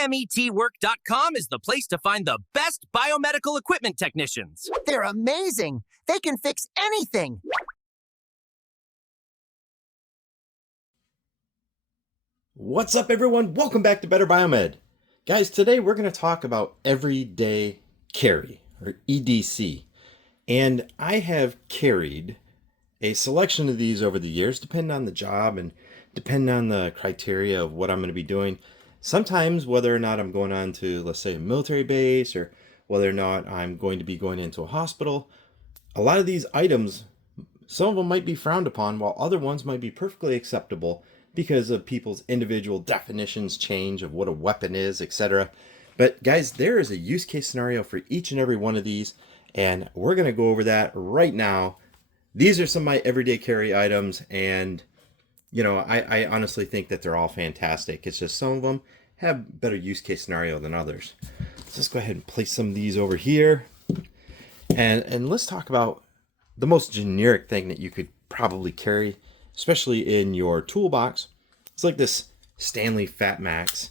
BMETwork.com is the place to find the best biomedical equipment technicians. They're amazing. They can fix anything. What's up, everyone? Welcome back to Better Biomed. Guys, today we're going to talk about everyday carry, or EDC. And I have carried a selection of these over the years, depending on the job and depending on the criteria of what I'm going to be doing. Sometimes whether or not I'm going on to, let's say, a military base, or whether or not I'm going to be going into a hospital, a lot of these items, some of them might be frowned upon, while other ones might be perfectly acceptable because of people's individual definitions change of what a weapon is, etc. But guys, there is a use case scenario for each and every one of these, and we're going to go over that right now. These are some of my everyday carry items, and you know, I honestly think that they're all fantastic. It's just some of them have better use case scenario than others. Let's just go ahead and place some of these over here. And let's talk about the most generic thing that you could probably carry, especially in your toolbox. It's like this Stanley Fat Max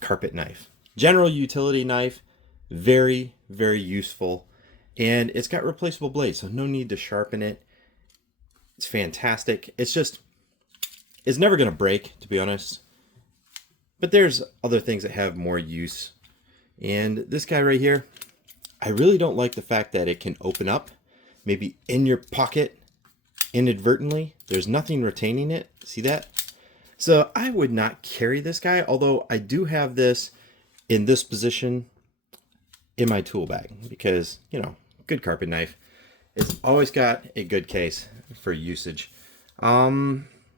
carpet knife. General utility knife, very, very useful. And it's got replaceable blades, so no need to sharpen it. It's fantastic. It's never going to break, to be honest. But there's other things that have more use. And this guy right here, I really don't like the fact that it can open up, maybe in your pocket inadvertently. There's nothing retaining it. See that? So I would not carry this guy, although I do have this in this position in my tool bag because, you know, good carpet knife. It's always got a good case for usage.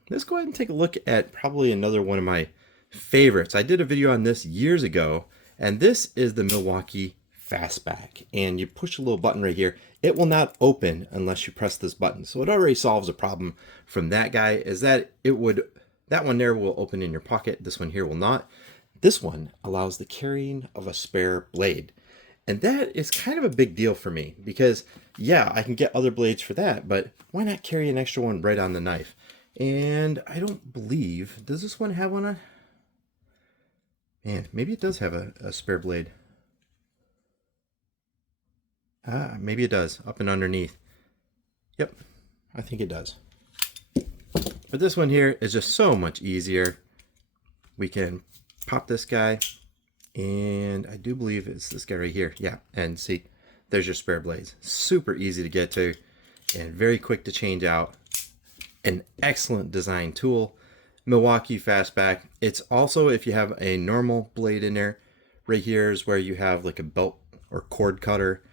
Let's go ahead and take a look at probably another one of my favorites. I did a video on this years ago, and this is the Mulwaukee Fastback. And you push a little button right here. It will not open unless you press this button. So it already solves a problem from that guy, is that that one there will open in your pocket. This one here will not. This one allows the carrying of a spare blade. And that is kind of a big deal for me because, yeah, I can get other blades for that, but why not carry an extra one right on the knife? And I don't believe, does this one have one on? Man, maybe it does have a spare blade. Maybe it does, up and underneath. Yep, I think it does. But this one here is just so much easier. We can pop this guy, and I do believe it's this guy right here. Yeah, and see, there's your spare blades. Super easy to get to, and very quick to change out. An excellent design tool. Mulwaukee Fastback. It's also, if you have a normal blade in there, right here is where you have like a belt or cord cutter.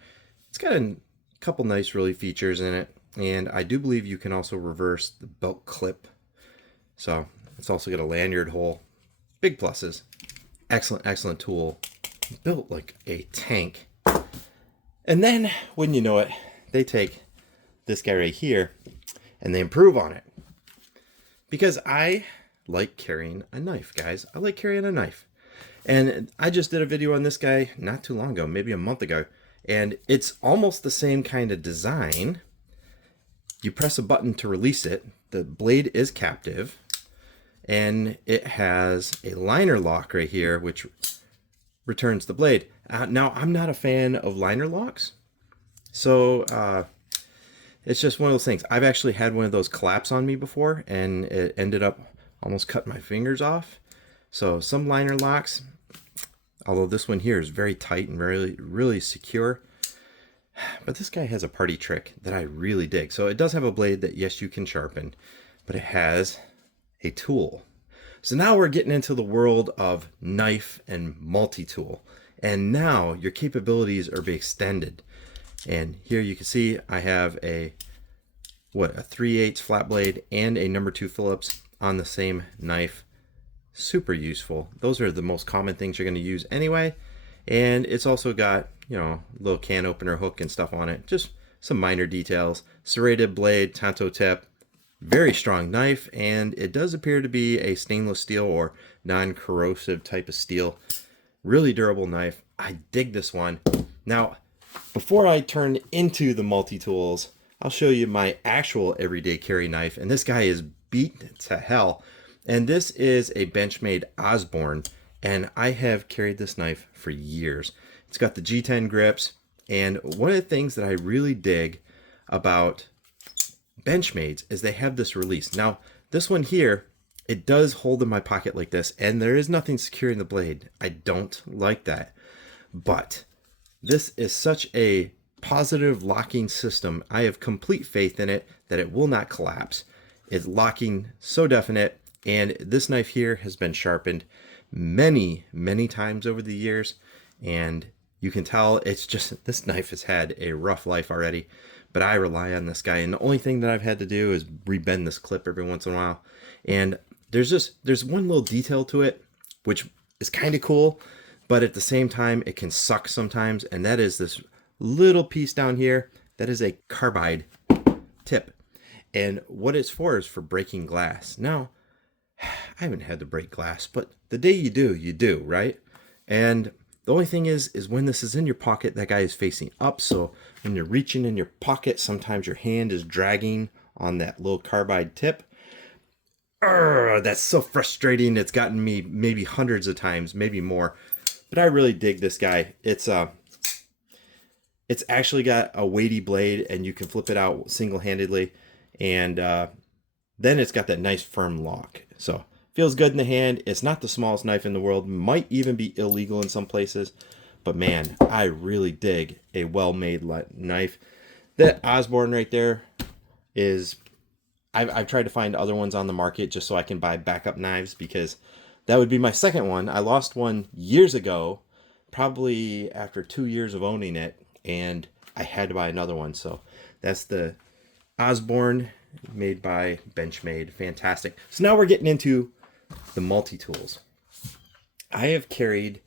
It's got a couple nice really features in it, and I do believe you can also reverse the belt clip. So it's also got a lanyard hole. Big pluses. Excellent, excellent tool. Built like a tank. And then, wouldn't you know it, they take this guy right here and they improve on it. Because I like carrying a knife, guys. I like carrying a knife. And I just did a video on this guy not too long ago, maybe a month ago. And it's almost the same kind of design. You press a button to release it. The blade is captive. And it has a liner lock right here, which returns the blade. Now, I'm not a fan of liner locks. So, it's just one of those things. I've actually had one of those collapse on me before, and it ended up almost cutting my fingers off. So some liner locks, although this one here is very tight and really, really secure. But this guy has a party trick that I really dig. So it does have a blade that, yes, you can sharpen, but it has a tool. So now we're getting into the world of knife and multi-tool. And now your capabilities are being extended. And here you can see I have a 3/8 flat blade and a number 2 Phillips on the same knife. Super useful. Those are the most common things you're going to use anyway. And it's also got, you know, a little can opener hook and stuff on it. Just some minor details. Serrated blade, tanto tip. Very strong knife, and it does appear to be a stainless steel or non-corrosive type of steel. Really durable knife. I dig this one. Now, before I turn into the multi-tools, I'll show you my actual everyday carry knife. And this guy is beat to hell. And this is a Benchmade Osborne. and I have carried this knife for years. It's got the G10 grips, and one of the things that I really dig about Benchmades is they have this release. Now, this one here, it does hold in my pocket like this, and there is nothing securing the blade. I don't like that. But this is such a positive locking system. I have complete faith in it that it will not collapse. It's locking so definite, and this knife here has been sharpened many, many times over the years, and you can tell it's just, this knife has had a rough life already, but I rely on this guy, and the only thing that I've had to do is rebend this clip every once in a while. And there's one little detail to it, which is kind of cool, but at the same time, it can suck sometimes, and that is this little piece down here. That is a carbide tip, and what it's for is for breaking glass. Now, I haven't had to break glass, but the day you do, right? And the only thing is when this is in your pocket, that guy is facing up, so when you're reaching in your pocket, sometimes your hand is dragging on that little carbide tip. That's so frustrating. It's gotten me maybe hundreds of times, maybe more. But I really dig this guy. It's actually got a weighty blade, and you can flip it out single-handedly, and then it's got that nice firm lock. So feels good in the hand. It's not the smallest knife in the world. Might even be illegal in some places. But man, I really dig a well-made knife. That Osborne right there is... I've tried to find other ones on the market just so I can buy backup knives, because that would be my second one. I lost one years ago, probably after 2 years of owning it, and I had to buy another one. So that's the Osborne, made by Benchmade. Fantastic. So now we're getting into the multi-tools. I have carried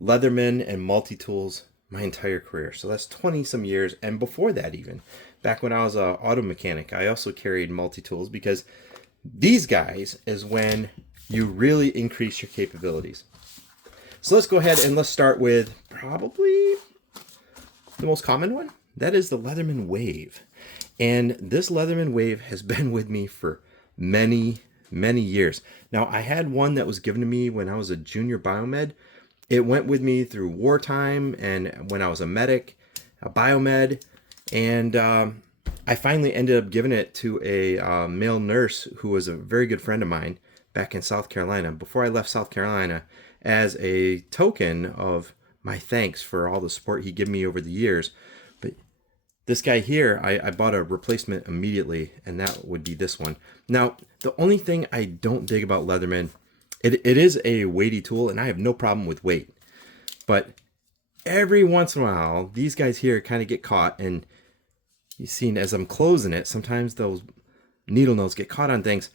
Leatherman and multi-tools my entire career. So that's 20 some years. And before that, even back when I was an auto mechanic, I also carried multi-tools, because these guys is when you really increase your capabilities. So let's go ahead and let's start with probably the most common one. That is the Leatherman Wave. And this Leatherman Wave has been with me for many, many years. Now, I had one that was given to me when I was a junior Biomed. It went with me through wartime and when I was a medic, a Biomed, and I finally ended up giving it to a male nurse who was a very good friend of mine back in South Carolina before I left South Carolina, as a token of my thanks for all the support he gave me over the years. But this guy here, I bought a replacement immediately, and that would be this one. Now, the only thing I don't dig about Leatherman, it is a weighty tool, and I have no problem with weight. But every once in a while, these guys here kind of get caught, and you've seen as I'm closing it, sometimes those needle nose get caught on things.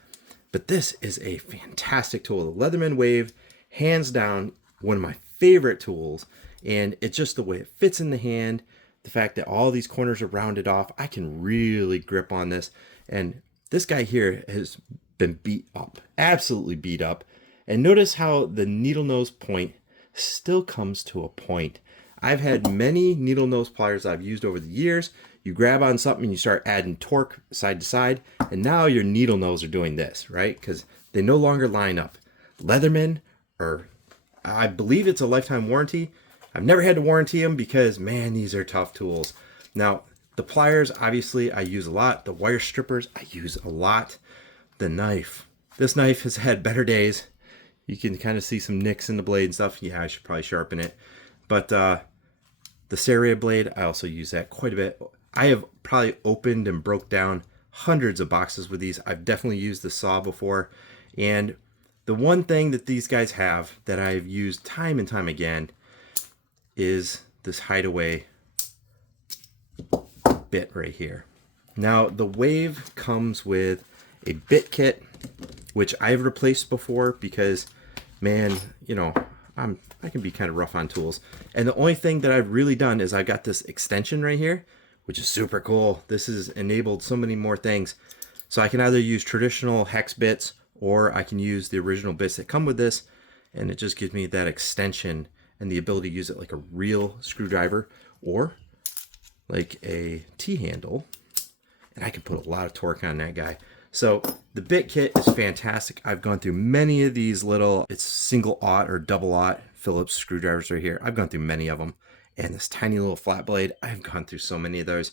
But this is a fantastic tool. The Leatherman Wave, hands down, one of my favorite tools. And it's just the way it fits in the hand, the fact that all these corners are rounded off. I can really grip on this. And this guy here has been beat up, absolutely beat up. And notice how the needle nose point still comes to a point. I've had many needle nose pliers I've used over the years. You grab on something and you start adding torque side to side, and now your needle nose are doing this, right? Because they no longer line up. Leatherman, or I believe it's a lifetime warranty. I've never had to warranty them because, man, these are tough tools. Now, the pliers, obviously, I use a lot. The wire strippers, I use a lot. The knife. This knife has had better days. You can kind of see some nicks in the blade and stuff. Yeah, I should probably sharpen it. But the serrated blade, I also use that quite a bit. I have probably opened and broke down hundreds of boxes with these. I've definitely used the saw before. And the one thing that these guys have that I've used time and time again is this hideaway bit right here. Now, the Wave comes with a bit kit, which I've replaced before because, man, you know, I can be kind of rough on tools. And the only thing that I've really done is I got this extension right here, which is super cool. This has enabled so many more things. So I can either use traditional hex bits, or I can use the original bits that come with this, and it just gives me that extension and the ability to use it like a real screwdriver or like a T-handle, and I can put a lot of torque on that guy. So the bit kit is fantastic. I've gone through many of these little, it's single aught or double aught Phillips screwdrivers right here. I've gone through many of them. And this tiny little flat blade, I've gone through so many of those.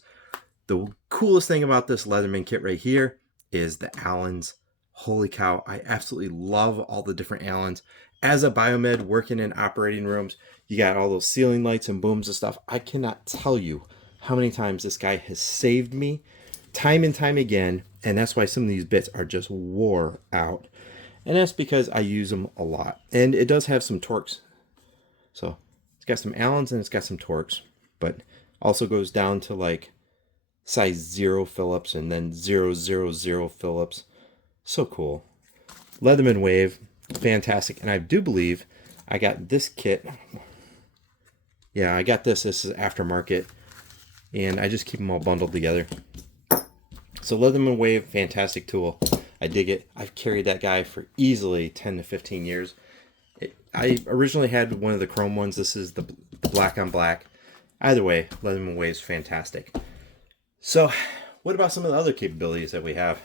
The coolest thing about this Leatherman kit right here is the Allens. Holy cow, I absolutely love all the different Allens. As a Biomed working in operating rooms, you got all those ceiling lights and booms and stuff. I cannot tell you how many times this guy has saved me time and time again. And that's why some of these bits are just wore out. And that's because I use them a lot. And it does have some torques. So it's got some Allens and it's got some torques. But also goes down to like size 0 Phillips and then 000 Phillips. So cool. Leatherman Wave, fantastic. And I do believe I got this kit. Yeah, I got this. This is aftermarket. And I just keep them all bundled together. So Leatherman Wave, fantastic tool. I dig it. I've carried that guy for easily 10 to 15 years. I originally had one of the chrome ones. This is the black on black. Either way, Leatherman Wave's fantastic. So what about some of the other capabilities that we have?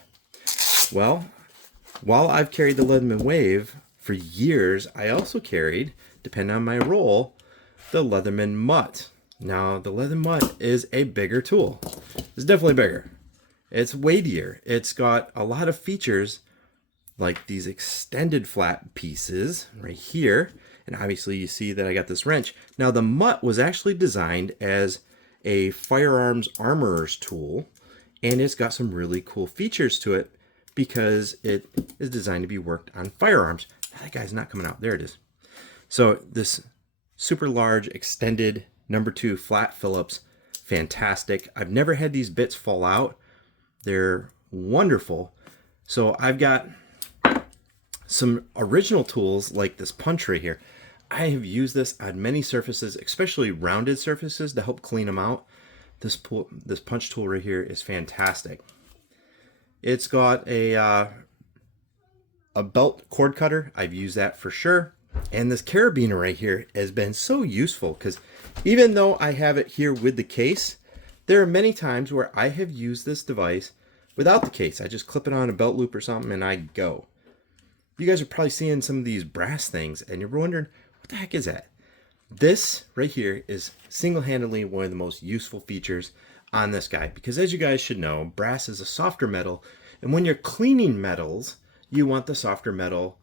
Well, while I've carried the Leatherman Wave for years, I also carried, depending on my role, the Leatherman MUT. Now, the Leatherman MUT is a bigger tool. It's definitely bigger. It's weightier. It's got a lot of features like these extended flat pieces right here. And obviously you see that I got this wrench. Now, the MUT was actually designed as a firearms armorer's tool, and it's got some really cool features to it because it is designed to be worked on firearms. That guy's not coming out. There it is. So this super large extended number 2 flat Phillips, fantastic. I've never had these bits fall out. They're wonderful. So I've got some original tools like this punch right here. I have used this on many surfaces, especially rounded surfaces, to help clean them out. This punch tool right here is fantastic. It's got a belt cord cutter. I've used that for sure. And this carabiner right here has been so useful because even though I have it here with the case, there are many times where I have used this device without the case. I just clip it on a belt loop or something and I go. You guys are probably seeing some of these brass things and you're wondering, what the heck is that? This right here is single-handedly one of the most useful features on this guy because, as you guys should know, brass is a softer metal, and when you're cleaning metals, you want the softer metal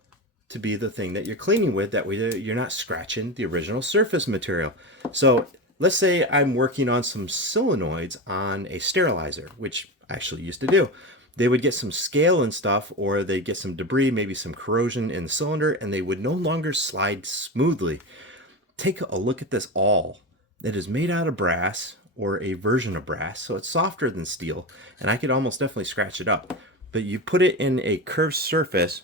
to be the thing that you're cleaning with. That way you're not scratching the original surface material. So let's say I'm working on some solenoids on a sterilizer, which I actually used to do. They would get some scale and stuff, or they'd get some debris, maybe some corrosion in the cylinder, and they would no longer slide smoothly. Take a look at this awl. It is made out of brass, or a version of brass, so it's softer than steel, and I could almost definitely scratch it up. But you put it in a curved surface,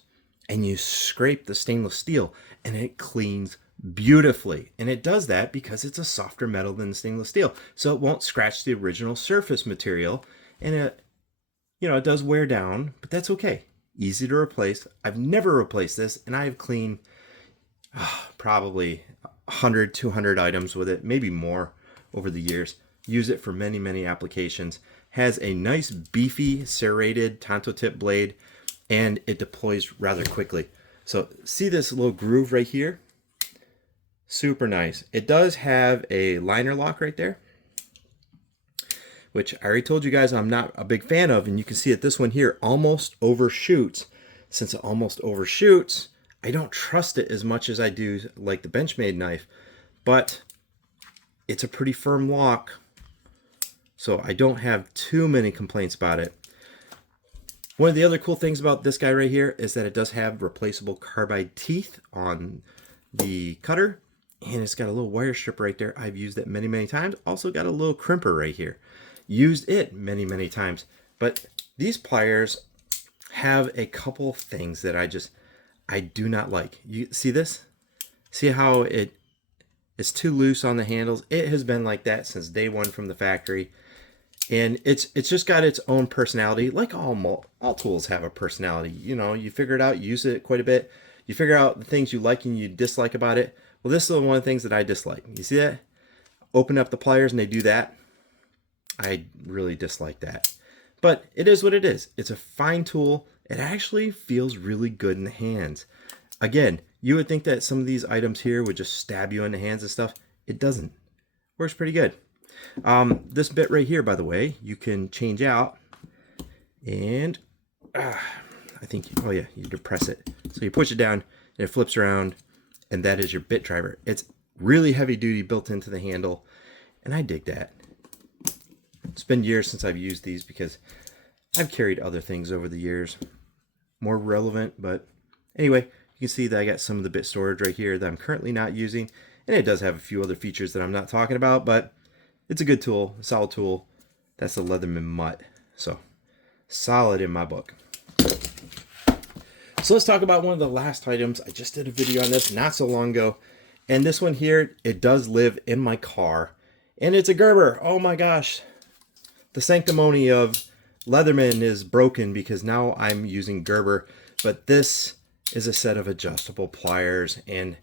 and you scrape the stainless steel, and it cleans beautifully. And it does that because it's a softer metal than the stainless steel, so it won't scratch the original surface material, and it does wear down, but that's okay. Easy to replace. I've never replaced this, and I have cleaned probably 100, 200 items with it, maybe more over the years. Use it for many, many applications. Has a nice beefy serrated tanto tip blade, and it deploys rather quickly. So see this little groove right here? Super nice. It does have a liner lock right there, which I already told you guys I'm not a big fan of, and you can see that this one here almost overshoots. Since it almost overshoots, I don't trust it as much as I do like the Benchmade knife, but it's a pretty firm lock, so I don't have too many complaints about it. One of the other cool things about this guy right here is that it does have replaceable carbide teeth on the cutter, and it's got a little wire strip right there. I've used it many, many times. Also got a little crimper right here. Used it many, many times. But these pliers have a couple of things that I do not like. You see this? See how it's too loose on the handles? It has been like that since day one from the factory. And it's just got its own personality. Like all tools have a personality. You figure it out, you use it quite a bit. You figure out the things you like and you dislike about it. Well, this is one of the things that I dislike. You see that? Open up the pliers and they do that. I really dislike that. But it is what it is. It's a fine tool. It actually feels really good in the hands. Again, you would think that some of these items here would just stab you in the hands and stuff. It doesn't. Works pretty good. This bit right here, by the way, you can change out. And I think, oh yeah, you depress it. So you push it down and it flips around, and that is your bit driver. It's really heavy duty built into the handle, and I dig that. It's been years since I've used these because I've carried other things over the years. More relevant, but anyway, you can see that I got some of the bit storage right here that I'm currently not using, and it does have a few other features that I'm not talking about, but it's a good tool, a solid tool. That's the Leatherman MUT. So solid in my book. So let's talk about one of the last items. I just did a video on this not so long ago. And this one here, it does live in my car. And it's a Gerber. Oh my gosh. The sanctimony of Leatherman is broken because now I'm using Gerber. But this is a set of adjustable pliers. And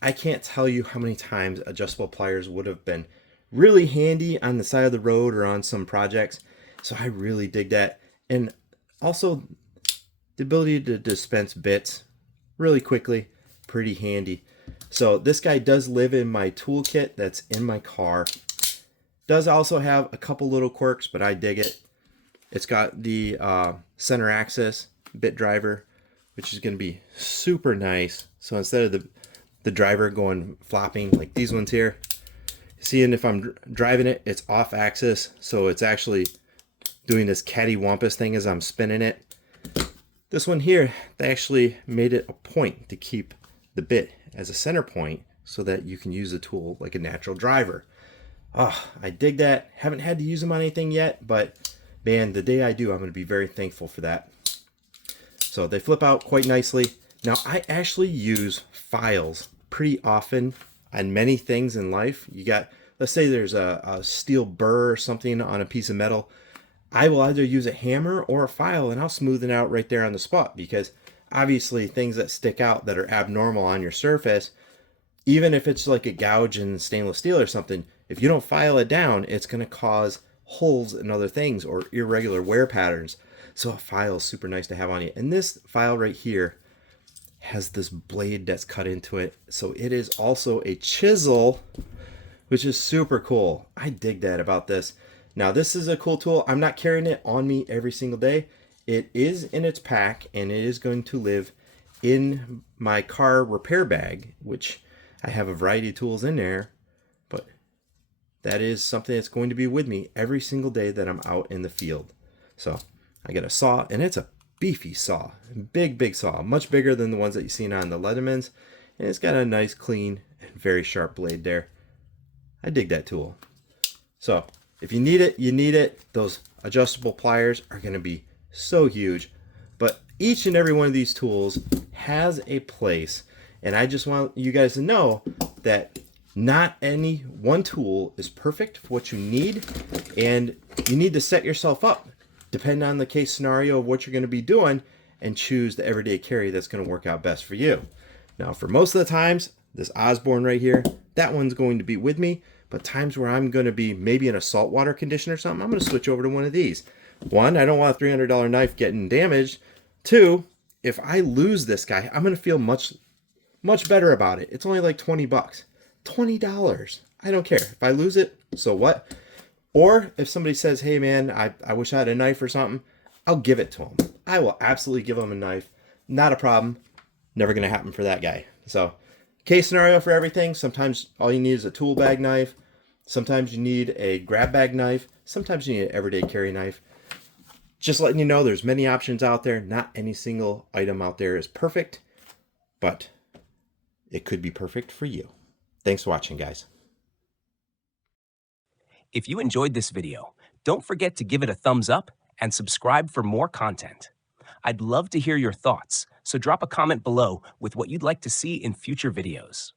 I can't tell you how many times adjustable pliers would have been really handy on the side of the road or on some projects. So I really dig that. And also the ability to dispense bits really quickly, pretty handy. So this guy does live in my toolkit that's in my car. Does also have a couple little quirks, but I dig it. It's got the center axis bit driver, which is going to be super nice. So instead of the driver going flopping like these ones here, seeing if I'm driving it, it's off axis. So it's actually doing this cattywampus thing as I'm spinning it. This one here, they actually made it a point to keep the bit as a center point so that you can use the tool like a natural driver. Oh, I dig that. Haven't had to use them on anything yet, but man, the day I do, I'm going to be very thankful for that. So they flip out quite nicely. Now, I actually use files pretty often on many things in life. You got, let's say there's a steel burr or something on a piece of metal. I will either use a hammer or a file, and I'll smooth it out right there on the spot, because obviously things that stick out that are abnormal on your surface, even if it's like a gouge in stainless steel or something, if you don't file it down, it's going to cause holes in other things or irregular wear patterns. So a file is super nice to have on you. And this file right here has this blade that's cut into it. So it is also a chisel, which is super cool. I dig that about this. Now, this is a cool tool. I'm not carrying it on me every single day. It is in its pack, and it is going to live in my car repair bag, which I have a variety of tools in there, but that is something that's going to be with me every single day that I'm out in the field. So I got a saw, and it's a beefy saw, big saw, much bigger than the ones that you've seen on the Leathermans, and it's got a nice, clean, and very sharp blade there. I dig that tool. So if you need it, you need it. Those adjustable pliers are going to be so huge, but each and every one of these tools has a place, and I just want you guys to know that not any one tool is perfect for what you need, and you need to set yourself up, depend on the case scenario of what you're going to be doing, and choose the everyday carry that's going to work out best for you. Now, for most of the times, this Osborne right here, that one's going to be with me, but times where I'm going to be maybe in a saltwater condition or something, I'm going to switch over to one of these. One, I don't want a $300 knife getting damaged. Two, if I lose this guy, I'm going to feel much better about it. It's only like 20 bucks. $20. I don't care. If I lose it, so what? Or if somebody says, hey man, I wish I had a knife or something, I'll give it to them. I will absolutely give them a knife. Not a problem. Never going to happen for that guy. So case scenario for everything. Sometimes all you need is a tool bag knife. Sometimes you need a grab bag knife. Sometimes you need an everyday carry knife. Just letting you know, there's many options out there. Not any single item out there is perfect, but it could be perfect for you. Thanks for watching, guys. If you enjoyed this video, don't forget to give it a thumbs up and subscribe for more content. I'd love to hear your thoughts, so drop a comment below with what you'd like to see in future videos.